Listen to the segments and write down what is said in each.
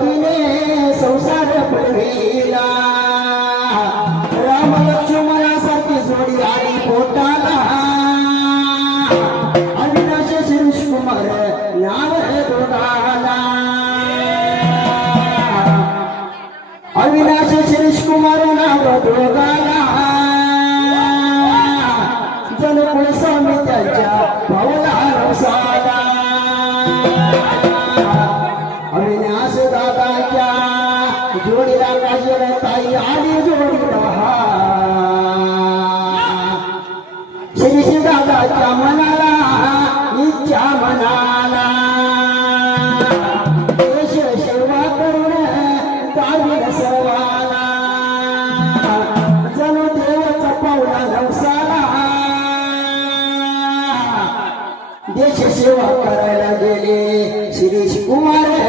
तिने संसार पडविला राम लक्ष्मणासारखी जोडी आली पोटाला. अविनाश शिरीष कुमार नाव दोघाला. अविनाश शिरीष कुमार नाव दोघाला. जनकुल स्वामी त्याच्या भाऊला रसाला जोडीला काजल ताई. आली जोडीला श्री दादाच्या मनाला इच्छा मनाला. देश सेवा करून दाविल सर्वाला. जणू देवाचा पावला नवसाला. देश सेवा करायला गेले शिरीष कुमार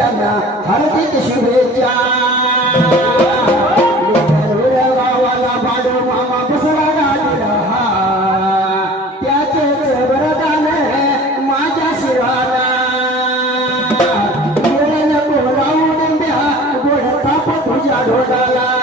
त्यांना हळदीत शुभेच्छा. लेकरूला गावाला भाडू मामा बसला गाडीला त्याचेच वरदान माझ्या शिवाला. येणं द्या गोड ताप तुझ्या डोळा